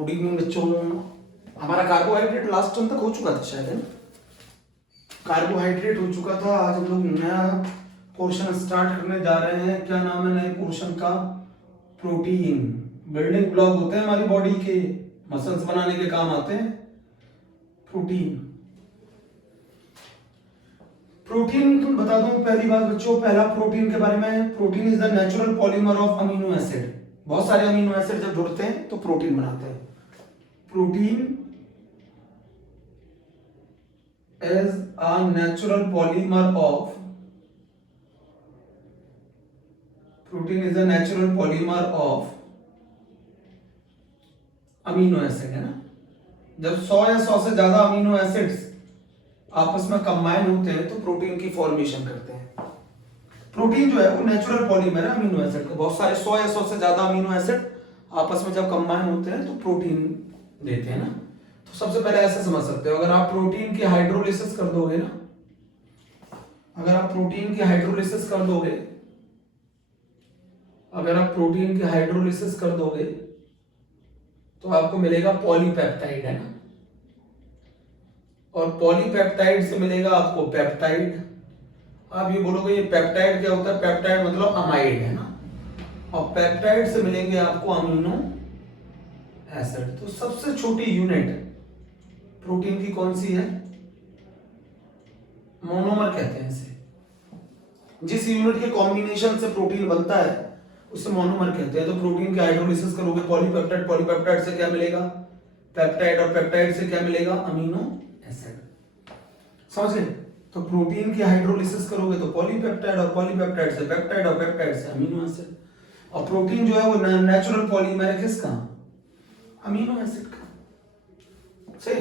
Good evening बच्चों। हमारा carbohydrate last term तक हो चुका था शायद, है ना? कार्बोहाइड्रेट हो चुका था। आज हम लोग नया पोर्शन स्टार्ट करने जा रहे हैं। क्या नाम है नए पोर्शन का? प्रोटीन। बिल्डिंग ब्लॉक होते हैं हमारी बॉडी के, मसल्स बनाने के काम आते हैं प्रोटीन। प्रोटीन तुम बता दो पहली बात बच्चों, पहला प्रोटीन के बारे में। Protein is the natural polymer of amino acid. बहुत सारे अमीनो एसिड जब जुड़ते हैं तो प्रोटीन बनाते हैं। Protein is a natural polymer of protein is a natural polymer of amino acid, है ना? जब 100 या 100 से ज्यादा अमीनो एसिड्स आपस में कंबाइन होते हैं तो प्रोटीन की फॉर्मेशन करते हैं। प्रोटीन जो है वो नेचुरल पॉलीमर है अमीनो एसिड का। बहुत सारे 100 या 100 से ज्यादा अमीनो एसिड आपस में जब कंबाइन होते हैं तो प्रोटीन देते हैं ना। तो सबसे पहले ऐसे समझ सकते हो, अगर आप प्रोटीन की हाइड्रोलिसिस कर दोगे ना, अगर आप प्रोटीन की हाइड्रोलिसिस कर दोगे, अगर आप प्रोटीन की हाइड्रोलिसिस कर दोगे तो आपको मिलेगा पॉलीपेप्टाइड, है ना? और पॉलीपेप्टाइड से मिलेगा आपको पेप्टाइड। आप ये बोलोगे ये पेप्टाइड क्या होता है? पेप्टाइड मतलब अमाइड, है ना? और पेप्टाइड से मिलेंगे आपको अमीनो एसिड। तो सबसे छोटी यूनिट प्रोटीन की कौन सी है? मोनोमर कहते हैं इसे। जिस यूनिट के कॉम्बिनेशन से प्रोटीन बनता है उसे मोनोमर कहते हैं। तो प्रोटीन की हाइड्रोलिसिस करोगे पॉलीपेप्टाइड, पॉलीपेप्टाइड से क्या मिलेगा? पेप्टाइड, और पेप्टाइड से क्या मिलेगा? Amino acid. समझ गए? तो प्रोटीन की हाइड्रोलिसिस करोगे तो पॉलीपेप्टाइड, और पॉलीपेप्टाइड से पेप्टाइड, और पेप्टाइड से अमीनो एसिड। और प्रोटीन जो है वो नेचुरल पॉलीमर है किसका? अमीनो एसिड का। सही?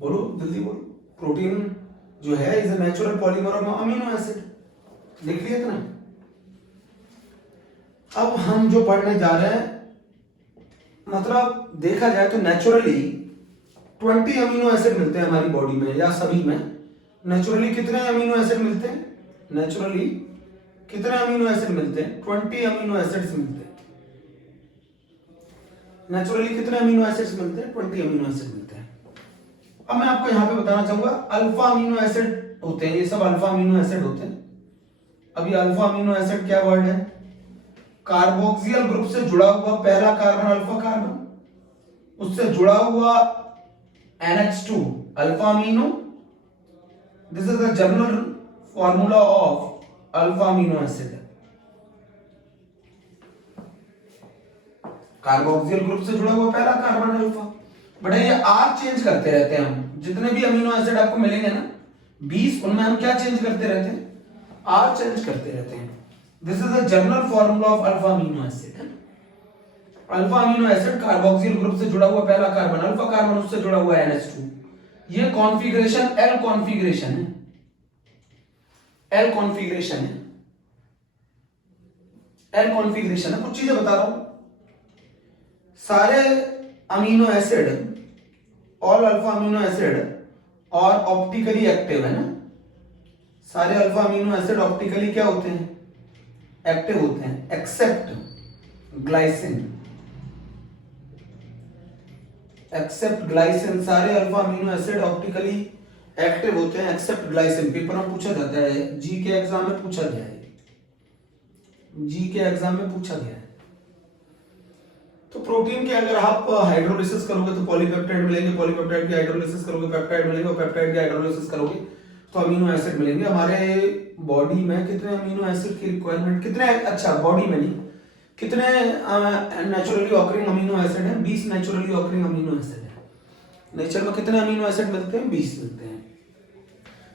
बोलो जल्दी बोलो। प्रोटीन जो है is a natural polymer of amino acid. लिख लिया इतना? अब हम जो पढ़ने जा रहे हैं, मतलब देखा जाए तो नेचुरली 20 अमीनो एसिड मिलते हैं हमारी बॉडी में, या सभी में। नेचुरली कितने अमीनो एसिड मिलते हैं? नेचुरली कितने अमीनो एसिड मिलते हैं? 20 अमीनो एसिड्स मिलते हैं। नेचुरली कितने अमीनो एसिड्स मिलते हैं? 20 अमीनो एसिड मिलते हैं। अब मैं आपको यहां पे बताना चाहूंगा, अल्फा अमीनो एसिड होते हैं, ये सब अल्फा अमीनो एसिड होते हैं। अब ये अल्फा अमीनो एसिड क्या वर्ड है? कार्बोक्सियल ग्रुप से जुड़ा हुआ पहला कार्बन अल्फा कार्बन, उससे जुड़ा हुआ NH2 alpha amino. This is the general formula of alpha amino acid. Carboxyl group से जुड़ा हुआ पहला कार्बन अल्फा। बट ये आर चेंज करते रहते हैं हम। जितने भी अमीनो एसिड आपको मिलेंगे ना 20, उनमें हम क्या चेंज करते रहते हैं? आर चेंज करते रहते हैं। This is the general formula of alpha amino acid. Alpha amino acid carboxyl group से जुड़ा हुआ पहला कार्बन अल्फा कार्बन, उससे जुड़ा हुआ NH2। ये कॉन्फ़िगरेशन एल कॉन्फ़िगरेशन है। एल कॉन्फ़िगरेशन है। एल कॉन्फ़िगरेशन है। कुछ चीजें बता रहा हूं। सारे amino acid, all alpha amino acid और ऑप्टिकली एक्टिव, है ना? सारे अल्फा अमीनो एसिड ऑप्टिकली क्या होते हैं? एक्टिव होते हैं, एक्सेप्ट ग्लाइसिन। एक्सेप्ट ग्लाइसिन, सारे alpha amino acid optically active होते हैं एक्सेप्ट ग्लाइसिन। पेपर में पूछा जाता है, जी के एग्जाम में पूछा गया है, जी के एग्जाम में पूछा गया है। तो प्रोटीन के अगर आप हाइड्रोलिसिस करोगे तो पॉलीपेप्टाइड मिलेंगे, पॉलीपेप्टाइड की हाइड्रोलिसिस करोगे पेप्टाइड मिलेंगे, और पेप्टाइड की हाइड्रोलिसिस करोगे तो अमीनो एसिड मिलेंगे। हमारे बॉडी में कितने अमीनो एसिड की रिक्वायरमेंट, कितने, अच्छा बॉडी में नहीं, कितने नेचुरली ऑकरिंग अमीनो एसिड है? 20 नेचुरली ऑकरिंग अमीनो एसिड है। नेचर में कितने अमीनो एसिड मिलते हैं? 20 मिलते हैं।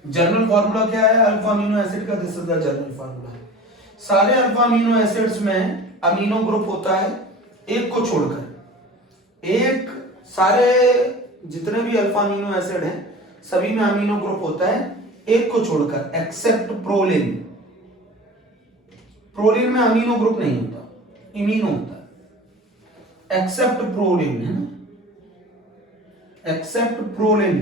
जनरल फार्मूला क्या है अल्फा अमीनो एसिड का? This is the general formula. सारे अल्फा अमीनो एसिड्स में अमीनो ग्रुप होता है एक को छोड़कर। एक, सारे जितने भी अल्फा अमीनो एसिड हैं सभी में अमीनो ग्रुप होता है एक को छोड़कर, एक्सेप्ट प्रोलिन। प्रोलिन में अमीनो ग्रुप नहीं होता, इमीनो होता है। एक्सेप्ट प्रोलिन, है ना? Except proline.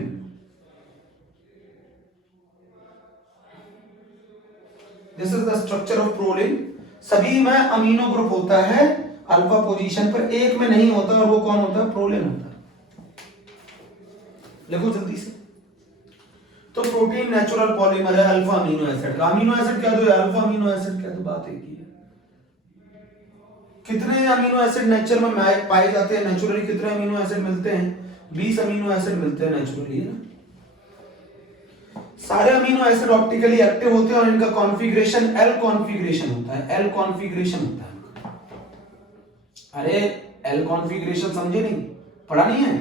This is the structure of proline. सभी में अमीनो ग्रुप होता है अल्फा पोजीशन पर एक में नहीं होता और वो कौन होता है? प्रोलिन होता है। लिखो जल्दी से। तो प्रोटीन नेचुरल पॉलीमर है अल्फा अमीनो एसिड का। अमीनो एसिड कह दो या अल्फा अमीनो एसिड कह दो, बात एक ही है। कितने अमीनो एसिड नेचर में पाए जाते हैं? नेचुरली कितने अमीनो एसिड मिलते हैं? 20 अमीनो एसिड मिलते हैं नेचुरली, है ना। सारे अमीनो एसिड ऑप्टिकली एक्टिव होते हैं और इनका कॉन्फ़िगरेशन एल कॉन्फ़िगरेशन होता है। एल कॉन्फ़िगरेशन होता है। अरे एल कॉन्फ़िगरेशन समझे नहीं? पढ़ा नहीं है?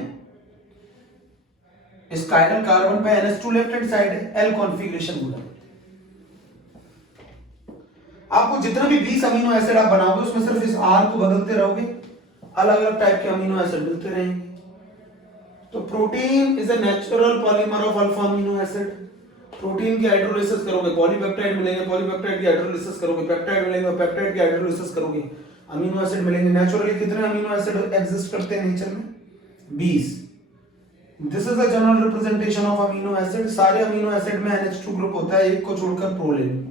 इस कायरल कार्बन पे NH2 लेफ्ट हैंड साइड है, एल कॉन्फ़िगरेशन बोला। आपको जितने भी 20 अमीनो एसिड आप बनाओगे उसमें सिर्फ इस R को बदलते रहोगे, अलग अलग टाइप के अमीनो एसिड मिलते रहेंगे। तो protein is a natural polymer of alpha amino acid. Protein की हाइड्रोलाइसिस करोगे पॉलीपेप्टाइड मिलेंगे, पॉलीपेप्टाइड की हाइड्रोलाइसिस करोगे पेप्टाइड मिलेंगे, पेप्टाइड की हाइड्रोलाइसिस करोगे अमीनो एसिड मिलेंगे। नेचुरली कितने अमीनो एसिड एग्जिस्ट करते हैं नेचर में? 20। This is a general representation of amino acid. सारे अमीनो एसिड में NH2 ग्रुप होता है, एक को छोड़कर प्रोलिन।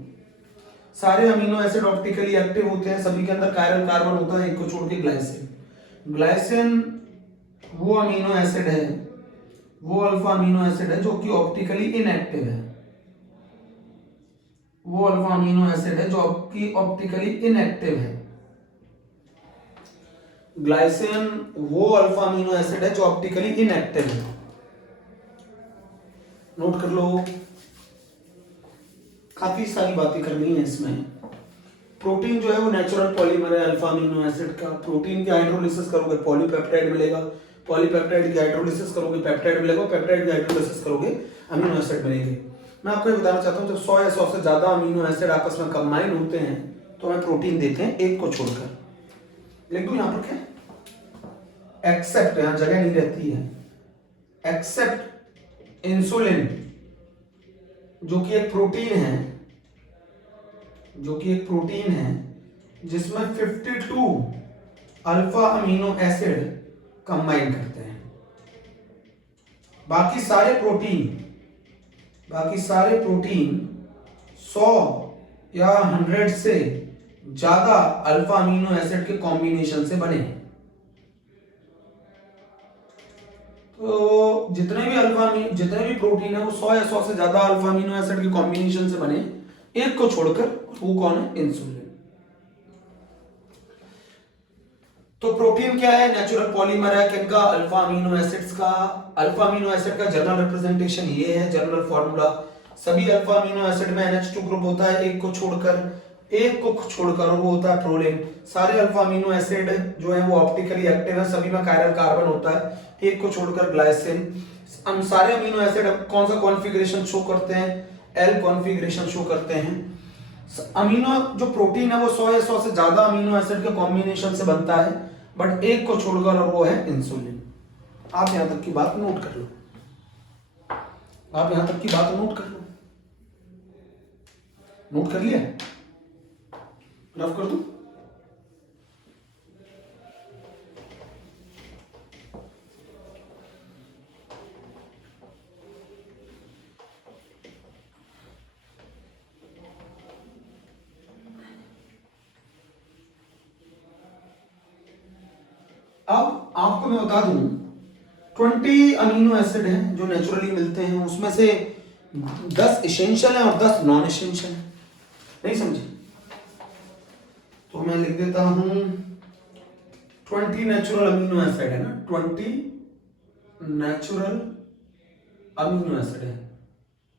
सारे अमीनो एसिड ऑप्टिकली एक्टिव होते हैं, सभी के अंदर कायरल कार्बन होता है, एक को छोड़ के ग्लाइसिन। ग्लाइसिन वो अमीनो एसिड है, वो अल्फा अमीनो एसिड है जो कि ऑप्टिकली इनएक्टिव है। वो अल्फा अमीनो एसिड है जो कि ऑप्टिकली इनएक्टिव है। ग्लाइसिन वो अल्फा अमीनो एसिड है जो ऑप्टिकली इनएक्टिव है। नोट कर लो, काफी सारी बातें करनी है इसमें। प्रोटीन जो है वो नेचुरल पॉलीमर है अल्फा अमीनो एसिड का। प्रोटीन की हाइड्रोलाइसिस करोगे पॉलीपेप्टाइड मिलेगा, पॉलीपेप्टाइड की हाइड्रोलाइसिस करोगे पेप्टाइड मिलेगा, पेप्टाइड की हाइड्रोलाइसिस करोगे अमीनो एसिड मिलेंगे। मैं आपको ये बताना चाहता हूँ, जब 100 या 100 से ज्यादा अमीनो एसिड आपस में कंबाइन होते हैं तो हमें प्रोटीन देते हैं, एक को छोड़कर। लिख दूं यहां पर क्या? एक्सेप्ट, यहां जगह नहीं रहती है, एक्सेप्ट इंसुलिन जो कि एक प्रोटीन है, जो कि एक प्रोटीन है जिसमें 52 अल्फा अमीनो एसिड कंबाइन करते हैं। बाकी सारे प्रोटीन 100 या 100 से ज्यादा अल्फा अमीनो एसिड के कॉम्बिनेशन से बने। तो जितने भी प्रोटीन है वो 100 या 100 से ज्यादा अल्फा अमीनो एसिड के कॉम्बिनेशन से बने, एक को छोड़कर, वो कौन है? इंसुलिन। तो प्रोटीन क्या है? नेचुरल पॉलीमर है किनका? अल्फा अमीनो एसिड्स का। अल्फा अमीनो एसिड का जनरल रिप्रेजेंटेशन ये है, जनरल फॉर्मूला। सभी अल्फा अमीनो एसिड में NH2 ग्रुप होता है, एक को छोड़कर और वो होता है प्रोलिन। सारे अल्फा अमीनो एसिड जो है वो ऑप्टिकली एक्टिव है, सभी में कायरल कार्बन होता है, एक को छोड़कर ग्लाइसिन। हम सारे अमीनो एसिड कौन सा कॉन्फ़िगरेशन शो करते हैं? एल कॉन्फ़िगरेशन शो करते हैं। अमीनो जो प्रोटीन है वो 100 या 100 से ज्यादा अमीनो एसिड के कॉम्बिनेशन से बनता है, बट एक को छोड़कर, और वो है इंसुलिन। आप यहां तक की बात नोट कर लो, नोट कर लिया? रफ कर दूं? अब आपको मैं बता दूं, 20 अमीनो एसिड हैं जो नेचुरली मिलते हैं, उसमें से 10 एसेंशियल हैं और 10 नॉन एसेंशियल हैं। नहीं समझे? तो मैं लिख देता हूं 20 नेचुरल अमीनो एसिड है ना, 20 नेचुरल अमीनो एसिड है।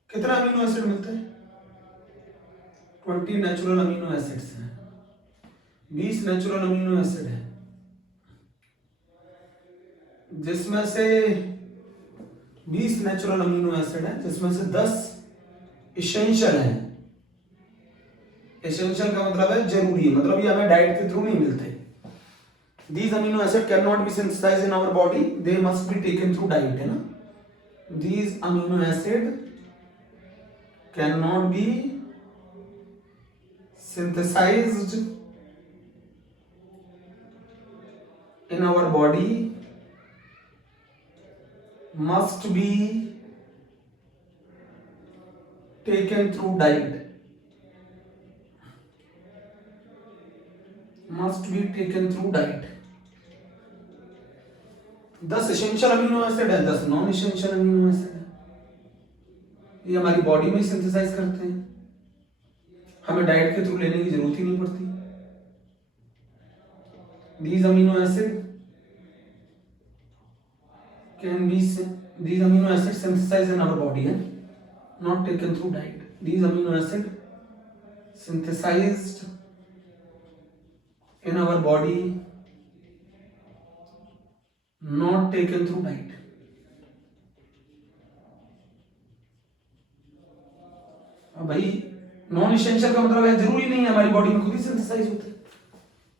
कितना अमीनो एसिड मिलते हैं? 20 नेचुरल अमीनो एसिड्स हैं। 20 नेचुरल अमीनो एसिड है जिसमें से 20 नेचुरल अमीनो एसिड है जिसमें से 10 इसेंशियल है। इसेंशियल का मतलब है जरूरी, मतलब ये हमें डाइट के थ्रू नहीं मिलते। These amino acid cannot be synthesized in our body, they must be taken through diet, है ना। These amino acid cannot be synthesized in our body, must be taken through diet, must be taken through diet. 10 essential amino acid है, 10 non essential amino acid है। ये हमारी body में synthesise करते हैं, हमें डाइट के थ्रू लेने की जरूरत ही नहीं पड़ती। These amino acid can be these amino acids synthesized in our body and not taken through diet. These amino acid synthesized in our body, not taken through diet. अब भाई नॉन इसेंशियल का मतलब है जरूरी नहीं है हमारी बॉडी में खुद ही सिंथेसाइज होते हैं।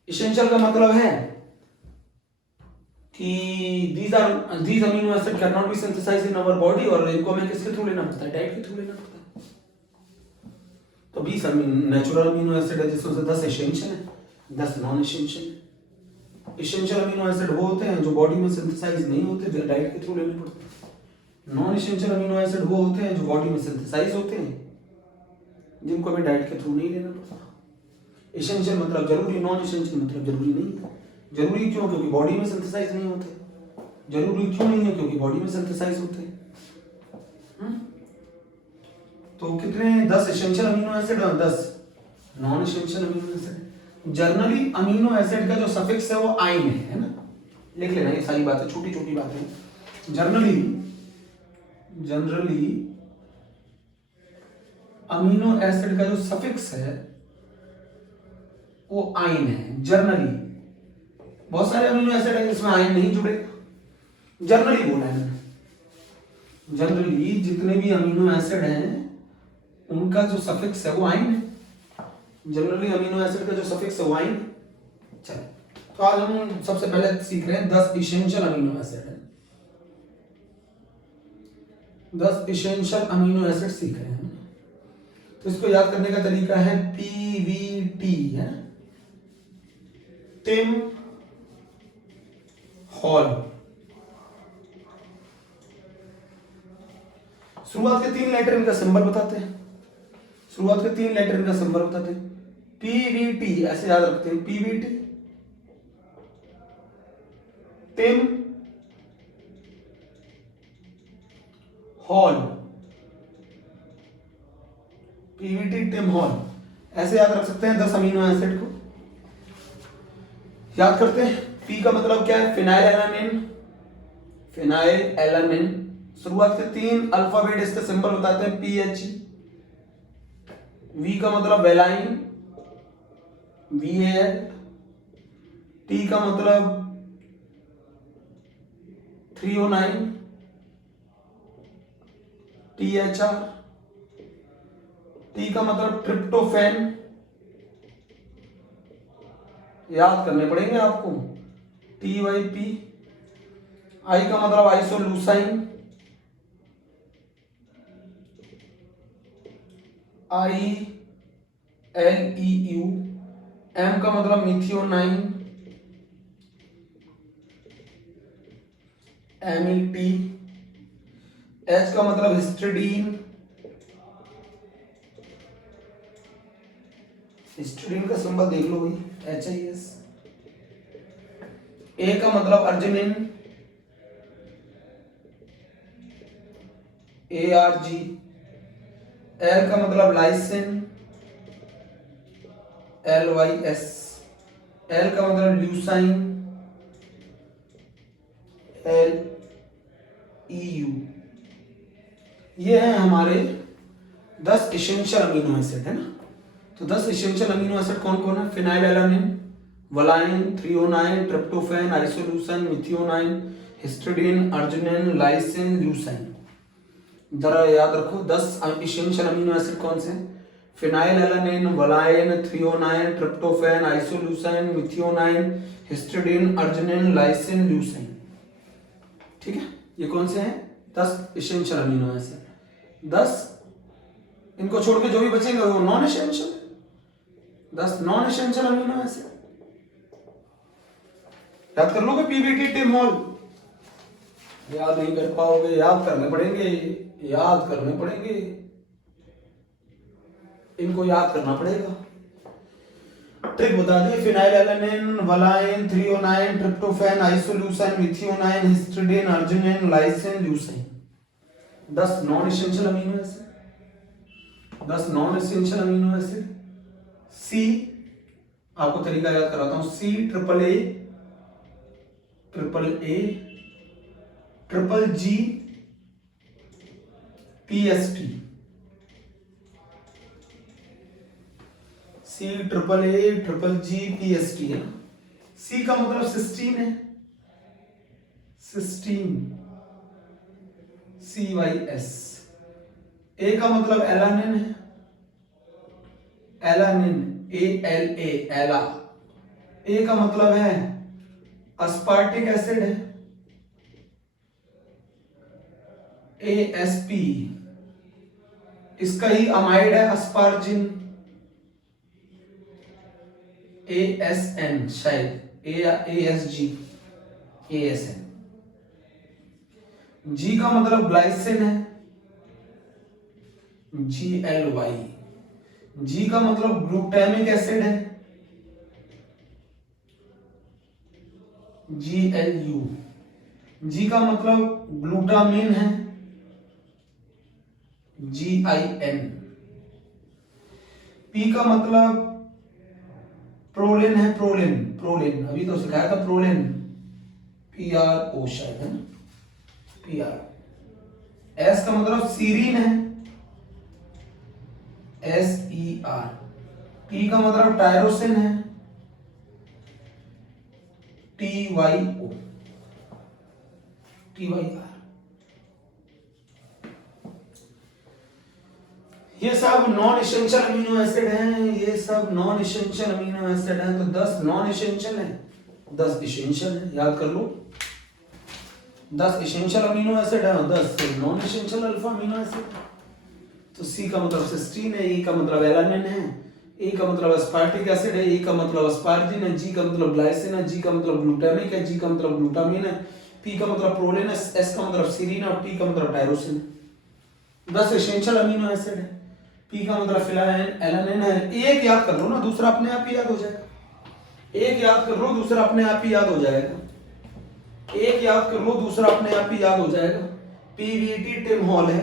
इसेंशियल का मतलब है कि these amino acid cannot be synthesized in our body, और इनको हमें किसके थ्रू लेना पड़ता है? डाइट के थ्रू लेना पड़ता है। तो 20 नेचुरल अमीनो एसिड है जिसमें से 10 एसेंशियल है, 10 नॉन एसेंशियल है। एसेंशियल अमीनो एसिड वो होते हैं जो बॉडी में सिंथेसाइज नहीं होते, जो डाइट के थ्रू लेने पड़ते हैं। नॉन एसेंशियल अमीनो एसिड वो होते हैं जो बॉडी में सिंथेसाइज होते हैं, जिनको हमें डाइट के थ्रू नहीं लेना पड़ता। एसेंशियल मतलब जरूरी, नॉन एसेंशियल मतलब जरूरी नहीं। जरूरी क्यों? क्योंकि बॉडी में सिंथेसाइज नहीं होते। जरूरी क्यों नहीं है? क्योंकि बॉडी में सिंथेसाइज होते हैं। तो कितने? 10 एसेंशियल अमीनो एसिड और 10 non essential amino acid. Generally amino acid का जो सफिक्स है वो आइन है ना, लिख लेना ये सारी बातें, छोटी छोटी बातें। जनरली अमीनो एसिड का जो सफिक्स है वो आइन है। जनरली बहुत सारे अमीनो एसिड है जिसमें आयन नहीं जुड़े, जनरली बोला है मैंने। जनरली जितने भी अमीनो एसिड हैं उनका जो सफिक्स है वो आयन है। जनरली अमीनो एसिड का जो सफिक्स है वो आयन। चलो, तो आज हम सबसे पहले सीख रहे हैं 10 इसेंशियल अमीनो एसिड है। 10 इसेंशियल अमीनो एसिड सीख रहे हैं। तो इसको याद करने का तरीका है पीवीटी है, टिम हॉल। शुरुआत के 3 लेटर इनका सिंबल बताते हैं। शुरुआत के 3 लेटर इनका सिंबल बताते हैं। पीवीटी ऐसे याद रखते हैं, PVT, Tim Hall. PVT Tim Hall ऐसे याद रख सकते हैं 10 अमीनो एसिड को। याद करते हैं। पी का मतलब क्या है? Phenyl alanine. Phenyl alanine. शुरुआत के 3 अल्फाबेट इसके सिंबल बताते हैं पीएच। वी का मतलब वेलाइन, VAL। टी का मतलब 309, THR। टी का मतलब ट्रिप्टोफैन। याद करने पड़ेंगे आपको, TYP। आई का मतलब आइसोल्यूसाइन, ILEU। एम का मतलब मिथियोनाइन, MET। एच का मतलब हिस्टिडीन। हिस्टिडीन का सिंबल देख लो भाई, HIS। ए का मतलब अर्जिनिन, ARG। एल का मतलब लाइसिन, LYS। एल का मतलब ल्यूसाइन, LEU। ये है हमारे 10 एसेंशियल अमीनो एसिड है ना। तो 10 एसेंशियल अमीनो एसिड कौन कौन है? Phenylalanine, valine, 309, tryptophan, isoleucine, methionine, histidine, arginine, lysine, leucine. जरा याद रखो 10 एसेंशियल अमीनो एसिड कौन से? Phenylalanine, valine, 309, tryptophan, isoleucine, methionine, histidine, arginine, lysine, leucine. ठीक है, ये कौन से हैं? 10 एसेंशियल अमीनो एसिड। 10 इनको छोड़ के जो भी बचेंगे वो non essential. 10 non essential amino acid. याद कर लोगे पीवीटी टिम हॉल? याद नहीं कर पाओगे, याद करने पड़ेंगे, याद करने पड़ेंगे, इनको याद करना पड़ेगा। ट्रिक बता दी, phenylalanine, valine, threonine, tryptophan, isoleucine, methionine, histidine, arginine, lysine, leucine. 10 non essential amino acid, 10 non essential amino acid. C, आपको तरीका याद कराता हूं, C triple A triple G P S T, C triple A triple G P S T है। C का मतलब cysteine है, cysteine, CYS। ए का मतलब एलानिन है, एलानिन, ALA, एला। ए का मतलब है अस्पार्टिक एसिड है, ASP। इसका ही अमाइड है अस्पार्जिन, ASN, शायद ASG, ASN। जी का मतलब ग्लाइसिन है, GLY। जी का मतलब ग्लूटामिक एसिड है, GLU। जी का मतलब ग्लूटामिन है, GIN। पी का मतलब प्रोलिन है, प्रोलिन अभी तो सिखाया था, प्रोलिन, PRO शायद है ना, PR। एस का मतलब सीरीन है, SER। टी का मतलब टायरोसिन है, TYO, TYR। ये सब नॉन एसेंशियल अमीनो एसिड हैं, ये सब नॉन एसेंशियल अमीनो एसिड हैं। तो 10 नॉन एसेंशियल है, 10 एसेंशियल है, याद कर लो। 10 एसेंशियल अमीनो एसिड है और 10 non essential alpha amino acid. तो सी का मतलब सिस्टीन है, ई का मतलब एलानिन है, ए का मतलब अस्पार्टिक एसिड है, ए का मतलब अस्पार्जिन है, जी का मतलब ग्लाइसिन है, जी का मतलब ग्लूटामिक है, जी का मतलब ग्लूटामिन है, पी का मतलब प्रोलिन है, एस का मतलब सीरीन और टी का मतलब टायरोसिन है। 10 एसेंशियल अमीनो एसिड है। पी का मतलब फिनाइल एलानिन है। एक याद कर लो ना, दूसरा अपने आप ही याद हो जाएगा। एक याद कर लो, दूसरा अपने आप ही याद हो जाएगा। एक याद कर लो, दूसरा अपने आप ही याद हो जाएगा। PVT टिम हॉल है।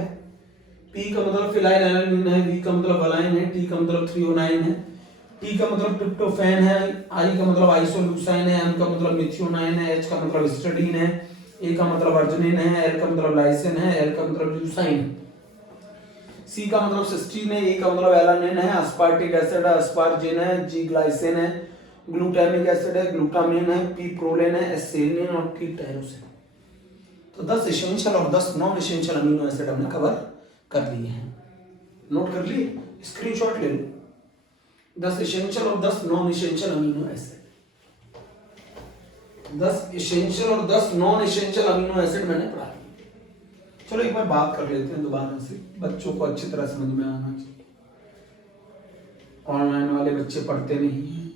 पी का मतलब फिनाइल एलानिन है, वी का मतलब वलाइन है, टी का मतलब थ्रियोनाइन है, टी का मतलब ट्रिप्टोफैन है, आई का मतलब आइसोल्यूसाइन है, एम का मतलब मिथियोनाइन है, एच का मतलब हिस्टिडीन है, ए का मतलब अर्जिनिन है, एल का मतलब लाइसिन है, एल का मतलब ल्यूसाइन। सी का मतलब सिस्टीन है, ए का मतलब एलानिन है, अस्पार्टिक एसिड है, अस्पार्जिन है, जी ग्लाइसिन है, ग्लूटामिक एसिड है, ग्लूटामिन है, पी प्रोलिन है, एस सेलिन और टी टायरोसिन। तो 10 एसेंशियल और 10 नॉन एसेंशियल अमीनो एसिड हमने कवर कर लिए हैं। नोट कर लिए, स्क्रीनशॉट ले लो। 10 एसेंशियल और 10 non essential amino acid, 10 essential और 10 नॉन एसेंशियल अमीनो एसिड मैंने पढ़ा दिए। चलो एक बार बात कर लेते हैं दोबारा से, बच्चों को अच्छी तरह समझ में आना चाहिए। ऑनलाइन वाले बच्चे पढ़ते नहीं हैं,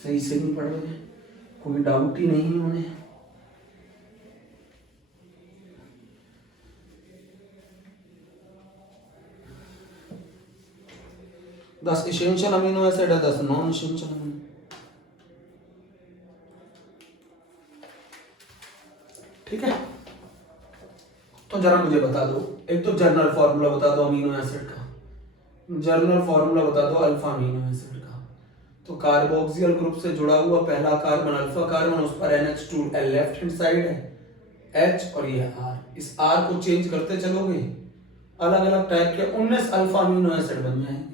सही से नहीं पढ़ रहे हैं, कोई डाउट ही नहीं है उन्हें। दस एसेंशियल अमीनो एसिड है, 10 नॉन एसेंशियल अमीनो। ठीक है, तो जरा मुझे बता दो, एक तो जर्नल फॉर्मूला बता दो अमीनो एसिड का, जर्नल फॉर्मूला बता दो अल्फा अमीनो एसिड का। तो कार्बोक्सिल ग्रुप से जुड़ा हुआ पहला कार्बन अल्फा कार्बन, उस पर NH2 लेफ्ट हैंड साइड है, H और ये R। इस R को चेंज करते चलोगे, अलग अलग टाइप के 19 अल्फा अमीनो एसिड बन जाएंगे।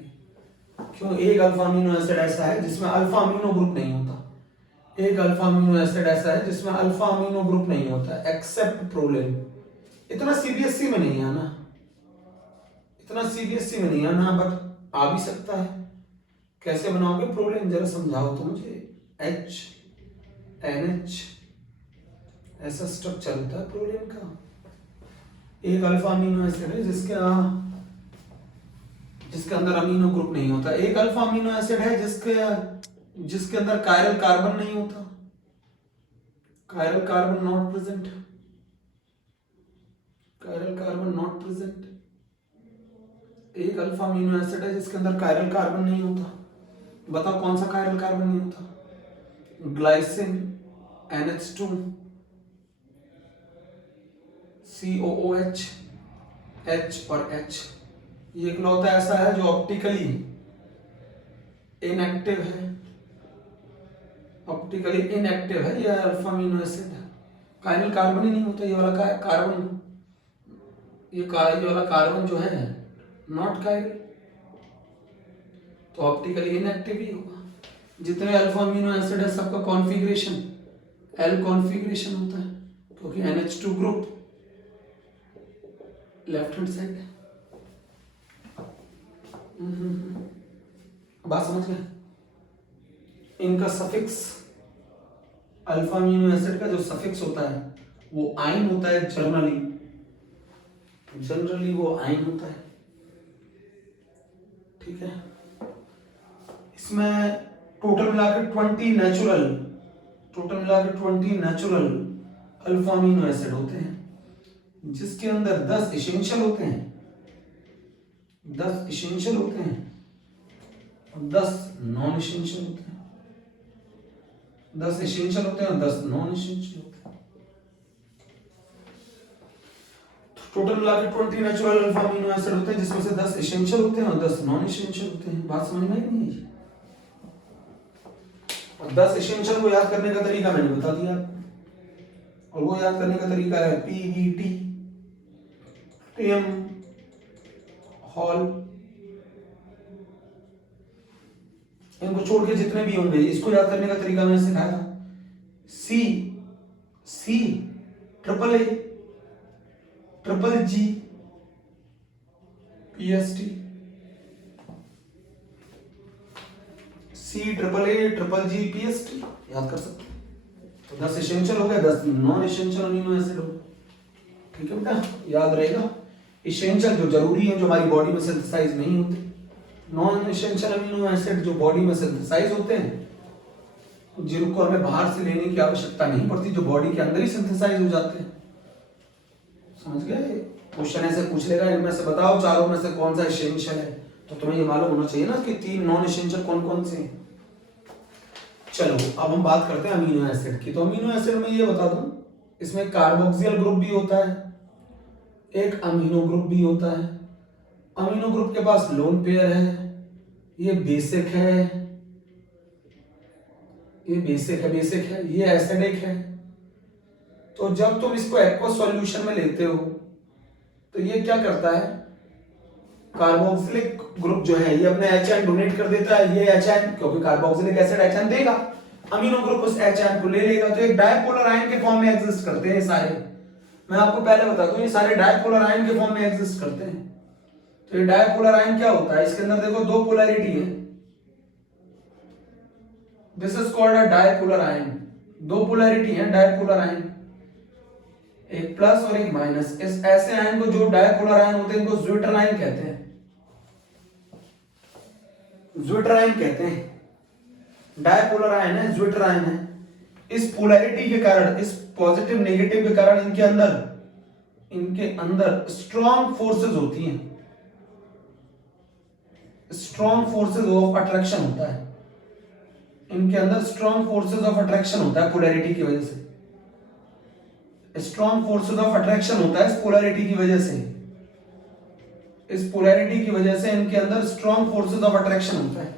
क्यों? एक अल्फा अमीनो एसिड ऐसा है जिसमें अल्फा अमीनो ग्रुप नहीं होता, एक अल्फा अमीनो एसिड ऐसा है जिसमें अल्फा अमीनो ग्रुप नहीं होता, एक्सेप्ट प्रोलिन। इतना सीबीएसई में नहीं आना, इतना सीबीएसई में नहीं आना, बट आ भी सकता है। कैसे बनाओगे प्रोलिन, जरा समझाओ तो मुझे। H NH ऐसा स्ट्रक्चर होता है प्रोलिन का। एक अल्फा अमीनो एसिड है जिसके अंदर अमीनो ग्रुप नहीं होता, एक अल्फा अमीनो एसिड है जिसके अंदर कायरल कार्बन नहीं होता, chiral carbon not present, chiral carbon not present. एक अल्फा अमीनो एसिड है जिसके अंदर कायरल कार्बन नहीं होता, बताओ कौन सा कायरल कार्बन नहीं होता? ग्लाइसिन, NH2, COOH, H और H। ये इकलौता ऐसा है जो ऑप्टिकली इनएक्टिव है, ऑप्टिकली इनएक्टिव है, यह अल्फा अमीनो एसिड है। कायरल कार्बन ही नहीं होता ये वाला कार्बन, ये वाला कार्बन जो है नॉट कायरल, तो ऑप्टिकली इनएक्टिव ही होगा। जितने अल्फा अमीनो एसिड है सबका कॉन्फ़िगरेशन L कॉन्फ़िगरेशन होता है, क्योंकि NH2 group left hand side. बात समझ गए? इनका सफिक्स, अल्फा अमीनो एसिड का जो सफिक्स होता है वो आइन होता है। जनरली वो आइन होता है, ठीक है। इसमें टोटल मिलाकर 20 नेचुरल अल्फा अमीनो एसिड होते हैं, जिसके अंदर 10 इसेंशियल होते हैं, 10 इसेंशियल होते हैं और 10 नॉन इसेंशियल होते हैं। 10 इसेंशियल होते हैं और 10 नॉन इसेंशियल होते हैं। टोटल मिलाकर 20 नेचुरल अल्फा अमीनो एसिड होते हैं, जिसमें से 10 इसेंशियल होते हैं और 10 नॉन इसेंशियल होते हैं। बात समझ में आई नहीं है? और 10 इसेंशियल को याद करने का तरीका मैंने बता दिया, और वो याद करने का तरीका है PVT, TM, हॉल, इनको छोड़ के जितने भी होंगे इसको याद करने का तरीका मैंने सिखाया था। C, triple A, triple G, PST, C, triple A, triple G, PST याद कर सकते हैं। तो 10 एसेंशियल हो गए, 10 नॉन एसेंशियल अमीनो एसिड हो गए, ठीक है बेटा, याद रहेगा। एसेंशियल जो जरूरी है, जो हमारी बॉडी में सिंथेसाइज नहीं होते, नॉन एसेंशियल अमीनो एसिड जो बॉडी में सिंथेसाइज होते हैं, जिनको हमें बाहर से लेने की आवश्यकता नहीं पड़ती, जो बॉडी के अंदर ही सिंथेसाइज हो जाते हैं। समझ गए? क्वेश्चन ऐसे पूछ लेगा, इनमें से बताओ चारों में से कौन सा एसेंशियल है, तो तुम्हें ये मालूम होना चाहिए ना कि 3 नॉन एसेंशियल कौन कौन से हैं। चलो अब हम बात करते हैं अमीनो एसिड की। तो अमीनो एसिड में ये बता दूं, इसमें कार्बोक्सिल ग्रुप भी होता है, एक अमीनो ग्रुप भी होता है। अमीनो ग्रुप के पास लोन पेयर है, ये बेसिक है, ये एसिडिक है। तो जब तुम इसको एक्वस सॉल्यूशन में लेते हो तो ये क्या करता है, कार्बोक्सिलिक ग्रुप जो है ये अपने HN डोनेट कर देता है, ये HN, क्योंकि कार्बोक्सिलिक एसिड HN देगा, अमीनो ग्रुप उस HN को ले लेगा, तो एक डायपोलर आयन के फॉर्म में एग्जिस्ट करते हैं सारे। मैं आपको पहले बता दूं, ये सारे डायपोलर आयन के फॉर्म में एग्जिस्ट करते हैं। तो ये डायपोलर आयन क्या होता है, इसके अंदर देखो 2 पोलैरिटी है, this is called a dipolar ion. 2 polarity है डायपोलर आयन, एक प्लस और एक माइनस। इस ऐसे आयन को, जो डायपोलर आयन होते हैं, इनको ज्विटर आयन कहते हैं, ज्विटर आयन कहते हैं। डायपोलर आयन है, ज्विटर आयन है। इस पोलैरिटी के कारण, इस पॉजिटिव नेगेटिव के कारण इनके अंदर स्ट्रॉन्ग फोर्सेस होती हैं, स्ट्रॉन्ग फोर्सेस ऑफ अट्रैक्शन होता है, इनके अंदर स्ट्रॉन्ग फोर्सेस ऑफ अट्रैक्शन होता है पोलैरिटी की वजह से, स्ट्रॉन्ग फोर्सेस ऑफ अट्रैक्शन होता है इस पोलैरिटी की वजह से। इस पोलैरिटी की वजह से इनके अंदर स्ट्रॉन्ग फोर्सेस ऑफ अट्रैक्शन होता है,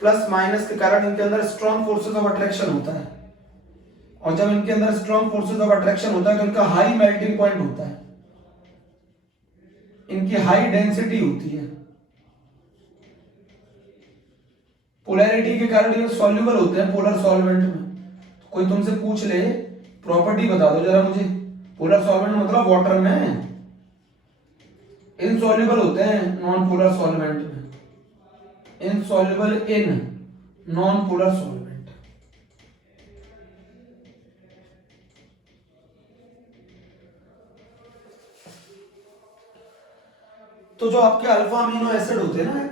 प्लस माइनस के कारण इनके अंदर स्ट्रॉन्ग फोर्सेस ऑफ अट्रैक्शन होता है। और जब इनके अंदर स्ट्रॉन्ग फोर्सेस ऑफ अट्रैक्शन होता है तो इनका हाई मेल्टिंग पॉइंट होता है, इनकी हाई डेंसिटी होती है। पोलैरिटी के कारण ये सॉल्युबल होते हैं पोलर सॉल्वेंट में। तो कोई तुमसे पूछ ले, प्रॉपर्टी बता दो जरा मुझे, पोलर सॉल्वेंट मतलब वाटर में इनसॉल्युबल होते हैं, नॉन पोलर सॉल्वेंट में insoluble in non polar solvent. तो जो आपके अल्फा अमीनो एसिड होते हैं ना,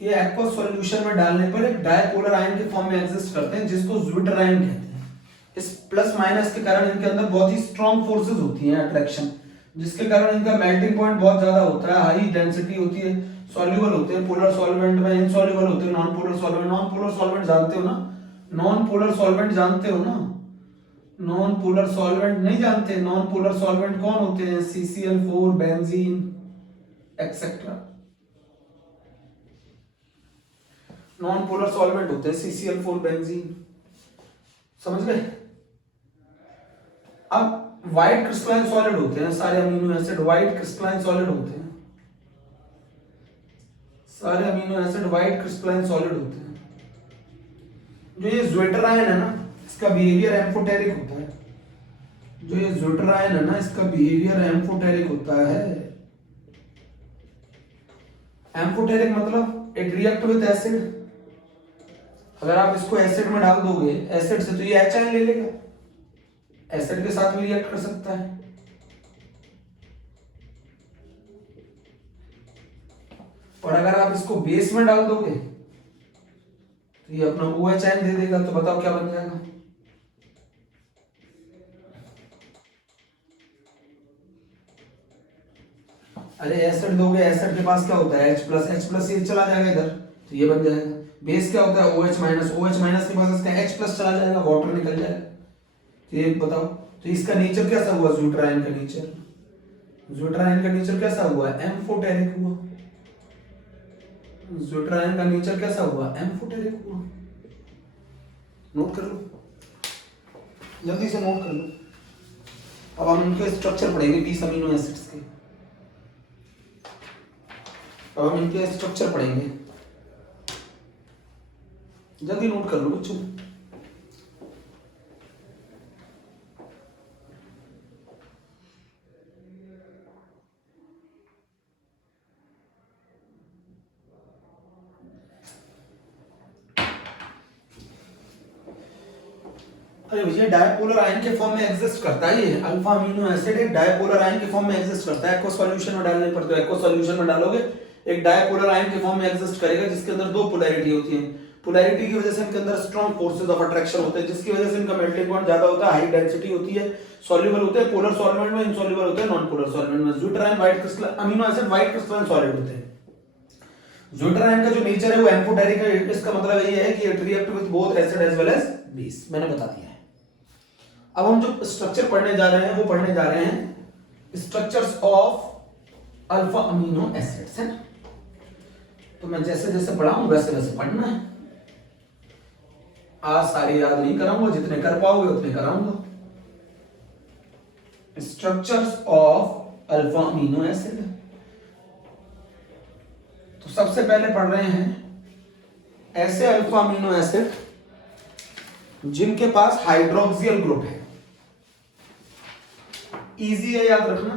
ये एक्वस सॉल्यूशन में डालने पर एक डायपोलर आयन के फॉर्म में एग्जिस्ट करते हैं, जिसको ज्विटर आयन कहते हैं। इस प्लस माइनस के कारण इनके अंदर बहुत ही स्ट्रॉन्ग फोर्सेस होती हैं अट्रैक्शन, जिसके कारण इनका मेल्टिंग पॉइंट बहुत ज्यादा होता है, हाई डेंसिटी होती है। सॉल्युबल होते हैं पोलर सॉल्वेंट में, इनसॉल्युबल होते हैं non polar solvent. Non polar solvent जानते हो ना, नॉन पोलर सॉल्वेंट जानते हो ना, नॉन पोलर सॉल्वेंट नहीं जानते? नॉन पोलर सॉल्वेंट कौन होते हैं? CCl4, benzene etcetera. Non polar solvent होते हैं CCl4, बेंजीन, समझ गए? अब व्हाइट क्रिस्टलाइन सॉलिड होते हैं सारे amino acid, white crystalline solid होते हैं सारे amino acid, white crystalline solid होते हैं। जो ये ज़्विटराइन है ना, इसका बिहेवियर एम्फोटेरिक होता है। जो ये ज़्विटराइन है ना, इसका बिहेवियर एम्फोटेरिक होता है। एम्फोटेरिक मतलब इट रिएक्ट विद एसिड। अगर आप इसको एसिड में डाल दोगे, एसिड से, तो ये H ले लेगा, एसिड के साथ भी रिएक्ट कर सकता है। और अगर आप इसको बेस में डाल दोगे तो ये अपना OH दे देगा। तो बताओ क्या बन जाएगा? अरे एसिड दोगे, एसिड के पास क्या होता है? H+, ये चला जाएगा इधर, तो ये बन जाएगा। बेस क्या होता है? OH- के पास इसका H+ चला जाएगा, वाटर निकल जाएगा। तो ये बताओ, तो इसका नेचर कैसा हुआ? ज़्विटराइन का नेचर, ज़्विटराइन का नेचर कैसा हुआ? एम्फोटेरिक हुआ। ज़्विटराइन का नेचर कैसा हुआ? एम्फोटेरिक हुआ। नोट कर लो, जल्दी से नोट कर लो। अब हम इनके स्ट्रक्चर पढ़ेंगे 20 अमीनो एसिड्स के। अब हम इनके स्ट्रक्चर पढ़ेंगे, जल्दी नोट कर लो बच्चों। अरे भैया, डायपोलर आयन के फॉर्म में एग्जिस्ट करता है ये अल्फा अमीनो एसिड, एक डायपोलर आयन के फॉर्म में एग्जिस्ट करता है। एक्वा सॉल्यूशन में डालने पर, तो एक्वा सॉल्यूशन में डालोगे एक डायपोलर आयन के फॉर्म में एग्जिस्ट करेगा, जिसके अंदर दो पोलैरिटी होती है। पोलैरिटी की वजह से इनके अंदर स्ट्रॉन्ग फोर्सेस ऑफ अट्रैक्शन होते हैं, जिसकी वजह से इनका मेल्टिंग पॉइंट ज्यादा होता है, हाई डेंसिटी होती है, सॉल्युबल होते हैं पोलर सॉल्वेंट में, इनसॉल्युबल होते हैं नॉन पोलर सॉल्वेंट में। Zwitterion white crystal amino acid white crystalline solid होते हैं। ज़्विटराइन का जो नेचर है वो एम्फोटेरिक है। इसका मतलब ये है कि it react with both acid as well as base, मैंने बता दिया है। अब हम जो स्ट्रक्चर पढ़ने जा रहे हैं वो पढ़ने जा रहे हैं structures of alpha amino acids, है ना? तो मैं जैसे जैसे पढ़ाऊं वैसे वैसे पढ़ना है। आज सारे याद नहीं कराऊंगा, जितने कर पाओगे उतने कराऊंगा। Structures of alpha amino acid, तो सबसे पहले पढ़ रहे हैं ऐसे अल्फा अमीनो एसिड जिनके पास हाइड्रोक्सियल ग्रुप है। इजी है याद रखना।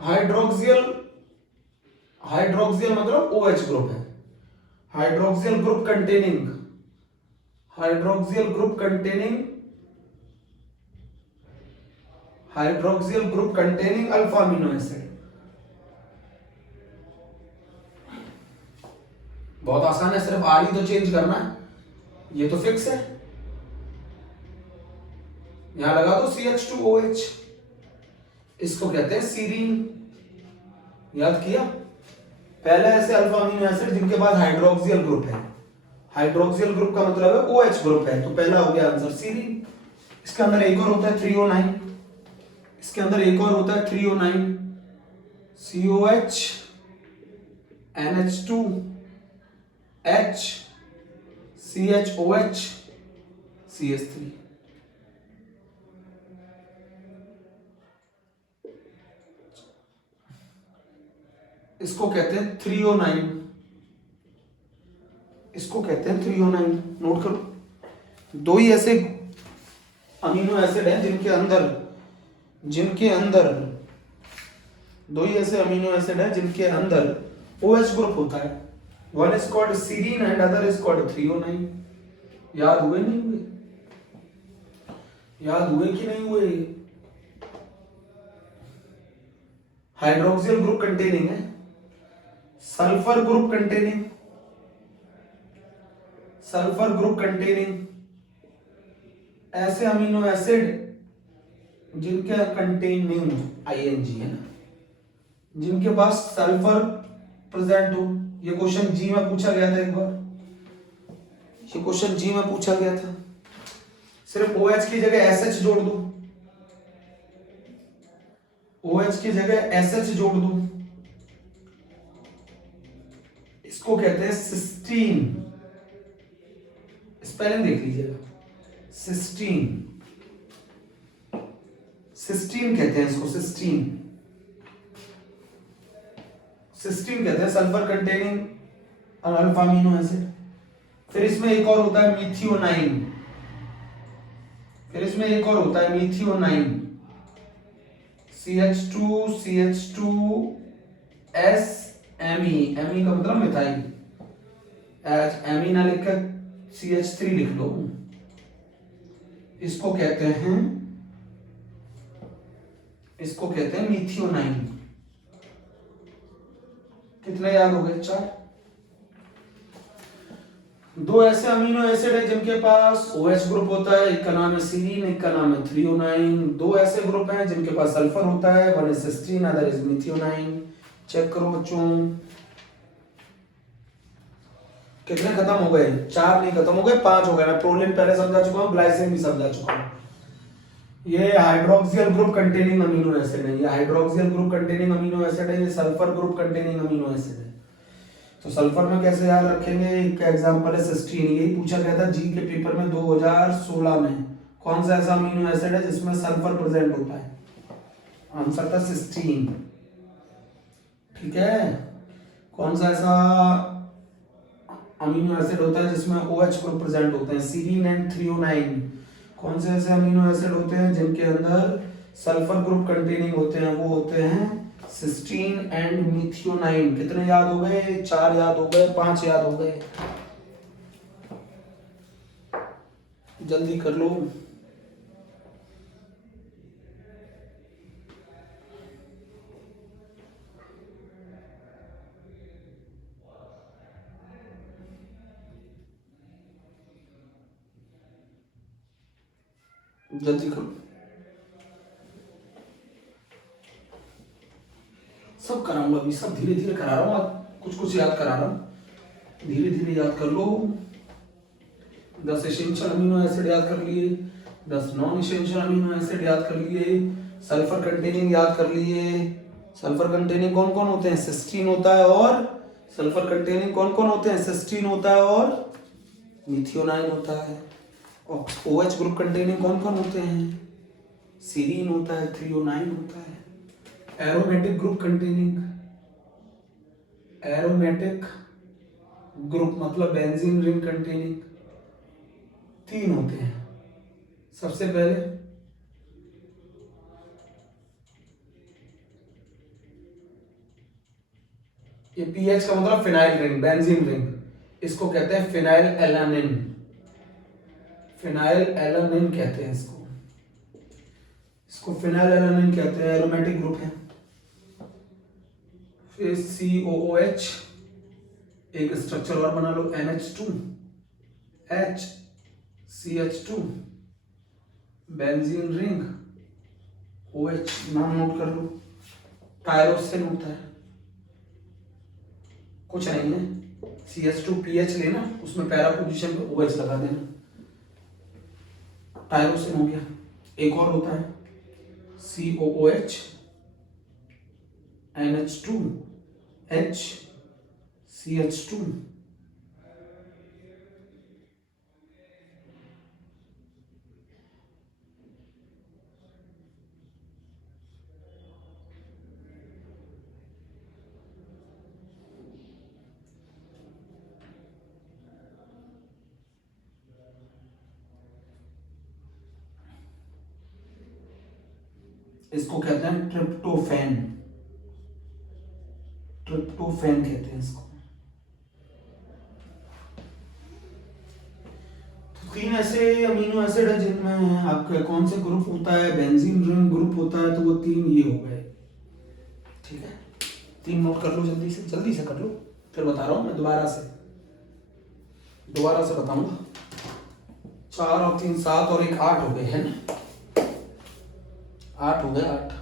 हाइड्रोक्सियल, हाइड्रोक्सियल मतलब OH ग्रुप है। Hydroxyl group containing, hydroxyl group containing, hydroxyl group containing alpha amino acid. बहुत आसान है, सिर्फ आर ही तो चेंज करना है, ये तो फिक्स है। यहां लगा दो CH2OH, इसको कहते हैं सीरीन। याद किया? पहले ऐसे अल्फा अमीनो एसिड जिनके पास हाइड्रोक्सियल ग्रुप है। हाइड्रोक्सियल ग्रुप का मतलब है OH ग्रुप है, तो पहला हो गया आंसर सीरीन। इसके अंदर एक और होता है 309, इसके अंदर एक और होता है 309, COH NH2 H CHOH CH3। इसको कहते हैं 309, इसको कहते हैं 309। नोट करो। दो ही ऐसे अमीनो एसिड हैं दो ही ऐसे अमीनो एसिड हैं जिनके अंदर OH ग्रुप होता है। One is called serine and other is called 309। याद हुए नहीं हुए? याद हुए कि नहीं हुए? हाइड्रोक्सियल ग्रुप कंटेनिंग है, sulphur group containing, sulphur group containing ऐसे अमीनो एसिड जिनके कंटेनिंग ING है ना, जिनके पास सल्फर प्रेजेंट हो। ये क्वेश्चन जी में पूछा गया था एक बार, ये क्वेश्चन जी में पूछा गया था। सिर्फ OH की जगह SH जोड़ दो, OH की जगह SH जोड़ दो, इसको कहते हैं सिस्टीन। स्पेलिंग देख लीजिएगा, सिस्टीन, सिस्टीन कहते हैं इसको, सिस्टीन, सिस्टीन कहते हैं sulphur containing alpha amino acid. फिर इसमें एक और होता है मिथियोनाइन, फिर इसमें एक और होता है मिथियोनाइन, CH2SMe, Me का मतलब मिथाइल, Me ना लिखकर CH3 लिख लो। इसको कहते हैं, इसको कहते हैं मिथियोनाइन। कितने याद हो गए? 4। दो ऐसे अमीनो एसिड है जिनके पास OH ग्रुप होता है, एक का नाम है सीरीन, एक का नाम है थ्रियोनाइन। दो ऐसे ग्रुप हैं जिनके पास सल्फर होता है, one is cysteine, other is methionine. Check करो बच्चों, कितने खत्म हो गए? 4 नहीं खत्म हो गए, 5 हो गए। मैं प्रोलिन पहले समझा चुका हूँ, ग्लाइसिन भी समझा चुका हूँ। ये हाइड्रोक्सियल ग्रुप कंटेनिंग अमीनो एसिड है, ये हाइड्रोक्सियल ग्रुप कंटेनिंग अमीनो एसिड है, ये sulphur group containing amino acid है। तो सल्फर में कैसे याद रखेंगे? एक एग्जांपल है सिस्टीन, यही पूछा गया था जी के पेपर में 2016 में। कौन सा ऐसा अमीनो एसिड है जिसमें सल्फर प्रेजेंट होता है? आंसर था सिस्टीन। ठीक है, कौन सा ऐसा अमीनो एसिड होता है जिसमें OH ग्रुप प्रेजेंट होते हैं? Serine and threonine. कौन से ऐसे अमीनो एसिड होते हैं जिनके अंदर सल्फर ग्रुप कंटेनिंग होते हैं? वो होते हैं सिस्टीन एंड मिथियोनाइन। कितने याद हो गए? 4 याद हो गए, 5 याद हो गए। जल्दी कर लो। जल्दी करो, सब कराऊंगा अभी, सब धीरे धीरे करा रहा हूँ, कुछ कुछ याद करा रहा हूँ, धीरे धीरे याद कर लो। 10 एसेंशियल अमीनो एसिड याद कर लिए, 10 नॉन एसेंशियल अमीनो एसिड याद कर लिए, सल्फर कंटेनिंग याद कर लिए। सल्फर कंटेनिंग कौन कौन होते हैं? सिस्टीन होता है, और सल्फर कंटेनिंग कौन कौन होते हैं? सिस्टीन होता है और मिथियोनाइन होता है। और OH ग्रुप कंटेनिंग कौन कौन होते हैं? सीरीन होता है, थ्रियोनाइन होता है। Aromatic group containing, aromatic group मतलब बेंजीन रिंग कंटेनिंग 3 होते हैं। सबसे पहले ये PH का मतलब फिनाइल रिंग, बेंजीन रिंग, इसको कहते हैं फिनाइल एलानिन, फिनाइल एलानिन कहते हैं इसको, इसको फिनाइल एलानिन कहते हैं। एरोमेटिक ग्रुप है। फिर COOH, एक स्ट्रक्चर और बना लो, NH2 HCH2, benzene ring, OH नाम नोट कर लो। टायरोसिन होता है, कुछ नहीं है, CH2PH लेना, उसमें पैरा पोजीशन पे OH लगा देना, टायरोसिन हो गया। एक और होता है COOH NH2 HCH2, इसको कहते हैं ट्रिप्टोफैन, ट्रिप्टोफैन कहते हैं इसको। तो 3 ऐसे अमीनो एसिड है जिनमें आपका कौन से ग्रुप होता है? बेंजीन रिंग ग्रुप होता है। तो वो 3 ये हो गए। ठीक है, 3 नोट कर लो, जल्दी से कर लो, फिर बता रहा हूं मैं दोबारा से बताऊंगा। 4 और 3 7 और 1 8 हो गए, है ना? 8 हो गए, 8।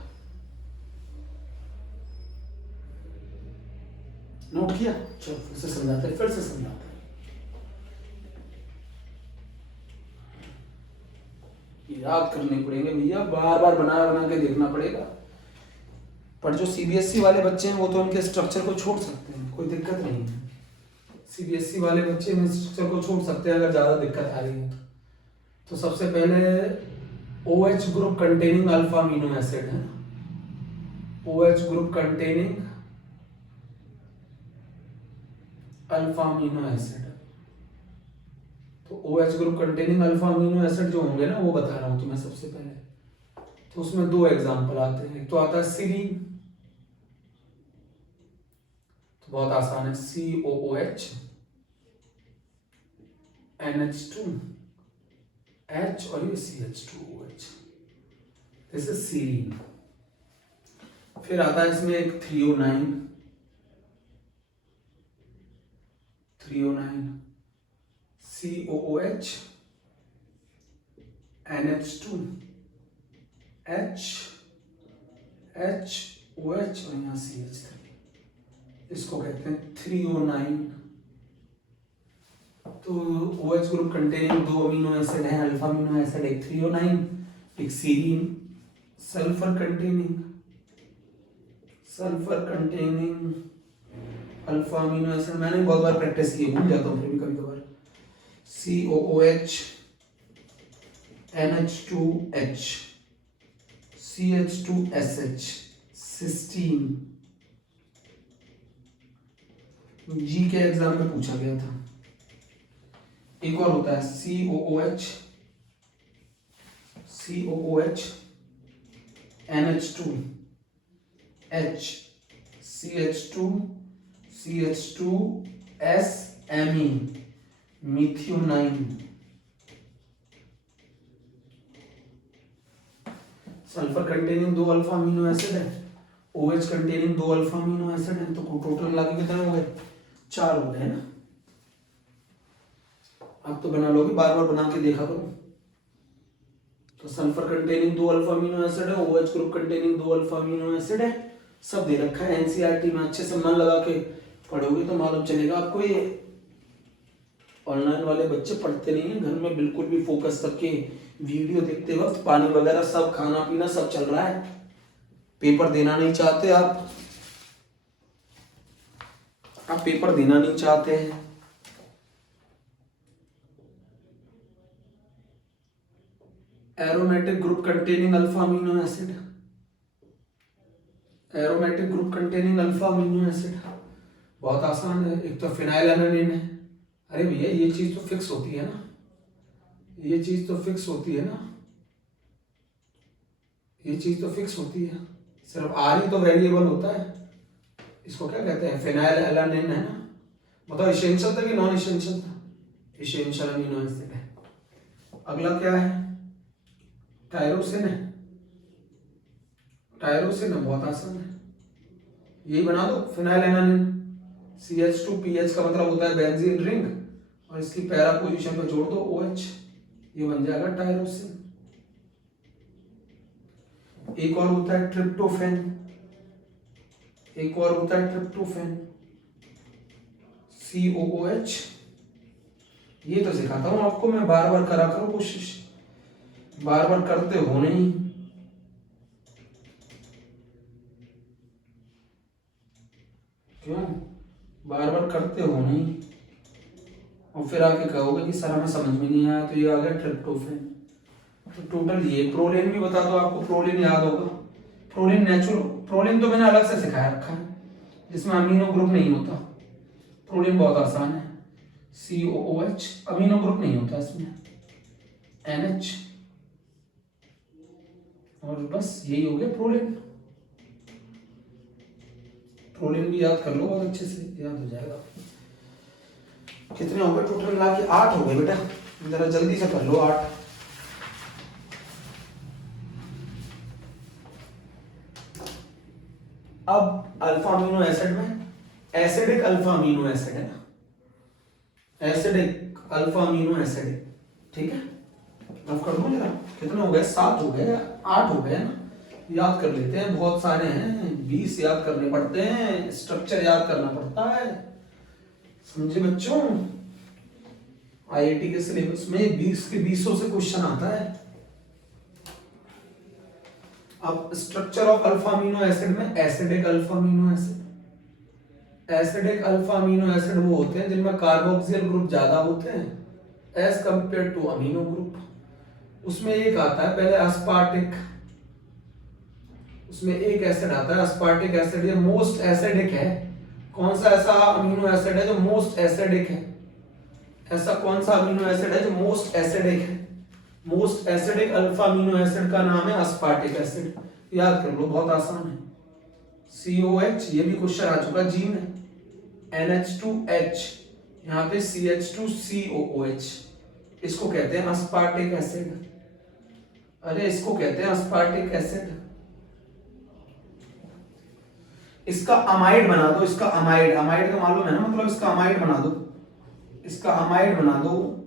नोट किया? चलो फिर से समझाते हैं, फिर से समझाते हैं। याद करने पड़ेंगे भैया, बार बार बना बना के देखना पड़ेगा। पर जो सीबीएसई वाले बच्चे हैं वो तो उनके स्ट्रक्चर को छोड़ सकते हैं, कोई दिक्कत नहीं है। सीबीएसई वाले बच्चे में स्ट्रक्चर को छोड़ सकते हैं अगर ज़्यादा दिक्कत आ रही है तो सबसे पहले OH group containing alpha amino acid है, OH group containing alpha amino acid. तो OH group containing alpha amino acid जो होंगे ना वो बता रहा हूं तुम्हें सबसे पहले। तो उसमें दो एग्जांपल आते हैं, एक तो आता है सीरीन, तो बहुत आसान है, COOH NH2 H और ये CH2OH, दिस इज सीरीन। फिर आता है इसमें एक threonine COOH NH2 H HOH और यहाँ CH3, इसको कहते हैं थ्रियोनाइन। तो OH ग्रुप कंटेनिंग दो अमीनो एसिड है, अल्फा अमीनो एसिड, एक थ्रियोनाइन एक serine. Sulphur containing alpha amino acid, मैंने बहुत बार प्रैक्टिस की है, भूल जाता हूँ फिर भी कभी कभार। COOH NH2H CH2SH सिस्टीन, जी के एग्जाम में पूछा गया था। एक और होता है COOH NH2 H CH2SMe methionine. Sulphur containing दो अल्फा अमीनो एसिड है, OH कंटेनिंग दो अल्फा अमीनो एसिड है, तो टोटल मिला के कितने हो गए? 4 हो गए ना। आप तो बना लोगे, बार बार बना के देखा करो। तो सल्फर कंटेनिंग दो अल्फा अमीनो एसिड है, OH ग्रुप कंटेनिंग दो अल्फा अमीनो एसिड है, सब दे रखा है। एनसीईआरटी में अच्छे से मन लगा के पढ़ोगे तो मालूम चलेगा आपको। ये ऑनलाइन वाले बच्चे पढ़ते नहीं है, घर में बिल्कुल भी फोकस करके वीडियो देखते वक्त पानी वगैरह सब, खाना पीना सब चल रहा है, पेपर देना नहीं चाहते आप पेपर देना नहीं चाहते हैं। Aromatic group containing alpha amino acid, aromatic group containing alpha amino acid बहुत आसान है, एक तो फिनाइल एलानिन है। अरे भैया ये चीज तो फिक्स होती है ना, ये चीज तो फिक्स होती है ना, ये चीज तो फिक्स होती है, सिर्फ आर ही तो वेरिएबल होता है। इसको क्या कहते हैं? फिनाइल एलानिन है ना। बताओ इसेंशियल था कि नॉन इसेंशियल था? इसेंशियल अमीनो एसिड है। अगला क्या है? टायरोसिन है, टायरोसिन है, बहुत आसान है, यही बना दो फिनाइल एलानिन। CH2PH का मतलब होता है बेंजीन रिंग, और इसकी पैरा पोजीशन पे जोड़ दो OH, ये बन जाएगा टायरोसिन। एक और होता है ट्रिप्टोफैन, COOH, ये तो सिखाता हूं आपको मैं, बार बार करा करो कोशिश, बार बार करते हो नहीं। क्यों? बार बार करते हो नहीं और फिर आके कहोगे कि सर हमें समझ में नहीं आया। तो ये आ गया ट्रिप्टोफैन। तो टोटल ये प्रोलिन भी बता दो आपको, प्रोलिन याद होगा। प्रोलिन नेचुरल, प्रोलिन तो मैंने अलग से सिखाया रखा है जिसमें अमीनो ग्रुप नहीं होता। प्रोलिन बहुत आसान है, COOH, अमीनो ग्रुप नहीं होता इसमें, NH, और बस यही हो गया प्रोलिन। प्रोलिन भी याद कर लो, बहुत अच्छे से याद हो जाएगा। कितने हो गए टोटल मिला के? 8 हो गए बेटा, जरा जल्दी से कर लो 8। अब अल्फा अमीनो एसिड में एसिडिक अल्फा अमीनो एसिड है ना, एसिडिक अल्फा अमीनो एसिड, ठीक है। अब कर दो जरा, कितने हो गए? 7 हो गए, 8 हो गए ना। याद कर लेते हैं, बहुत सारे हैं, 20 याद करने पड़ते हैं, स्ट्रक्चर याद करना पड़ता है, समझे बच्चों। आईआईटी के सिलेबस में 20 के 20 से क्वेश्चन आता है। अब structure of alpha amino acid में acidic alpha amino acid, acidic alpha amino acid वो होते हैं जिनमें कार्बोक्सिल ग्रुप ज्यादा होते हैं as compared to amino group. उसमें एक आता है पहले अस्पार्टिक, उसमें एक एसिड आता है अस्पार्टिक एसिड, ये मोस्ट एसिडिक है। कौन सा ऐसा अमीनो एसिड है जो मोस्ट एसिडिक है? ऐसा कौन सा अमीनो एसिड है जो मोस्ट एसिडिक है? Most acidic alpha amino acid का नाम है अस्पार्टिक एसिड। याद कर लो, बहुत आसान है। COH, ये भी क्वेश्चन आ चुका, जीन है। NH2H, यहाँ पे CH2COOH, इसको कहते हैं अस्पार्टिक एसिड। अरे इसको कहते हैं अस्पार्टिक एसिड। इसका अमाइड बना दो, इसका अमाइड, अमाइड का मालूम है ना, मतलब इसका अमाइड बना दो, इसका अमाइड बना दो,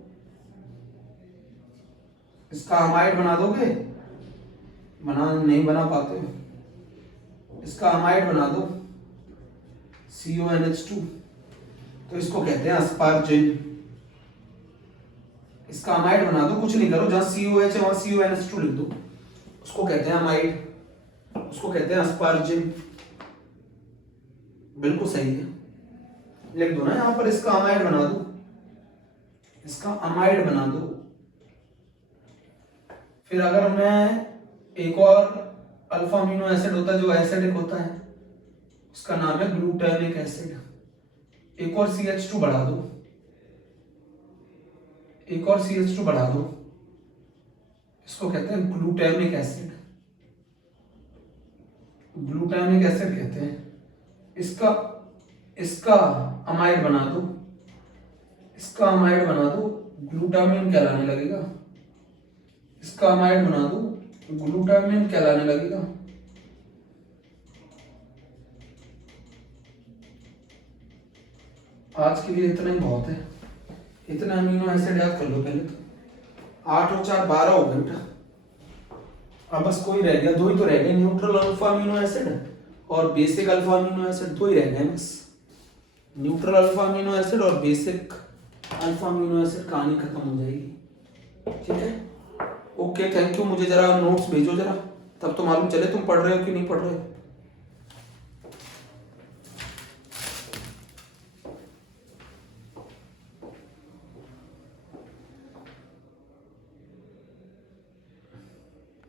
इसका अमाइड बना दोगे? बना नहीं बना पाते हो। इसका अमाइड बना दो CONH2, तो इसको कहते हैं अस्पार्जिन। इसका अमाइड बना दो, कुछ नहीं करो, जहां COH है वहां CONH2 लिख दो, उसको कहते हैं अमाइड, उसको कहते हैं अस्पार्जिन। बिल्कुल सही है, लिख दो ना यहां पर, इसका अमाइड बना दो, इसका अमाइड बना दो। फिर अगर मैं एक और अल्फा अमीनो एसिड होता है जो एसिडिक होता है, उसका नाम है ग्लूटामिक एसिड। एक और CH2 बढ़ा दो, एक और CH2 बढ़ा दो, इसको कहते हैं ग्लूटामिक एसिड, ग्लूटामिक एसिड कहते हैं। इसका इसका अमाइड बना दो, इसका अमाइड बना दो, ग्लूटामिन कहलाने लगेगा। इसका अमाइड बना दो, ग्लूटामिन कहलाने लगेगा। आज के लिए इतना ही बहुत है, इतना अमीनो एसिड याद कर लो पहले तो। 8 और 4 12 हो गए बेटा। अब बस कोई रह गया, दो ही तो रह गए, न्यूट्रल अल्फा अमीनो एसिड और बेसिक अल्फा अमीनो एसिड, दो ही रह गए बस। न्यूट्रल अल्फा अमीनो एसिड और बेसिक अल्फा अमीनो एसिड, कहानी खत्म हो जाएगी। ठीक है, ओके, थैंक यू। मुझे जरा नोट्स भेजो जरा, तब तो मालूम चले तुम पढ़ रहे हो कि नहीं पढ़ रहे हो।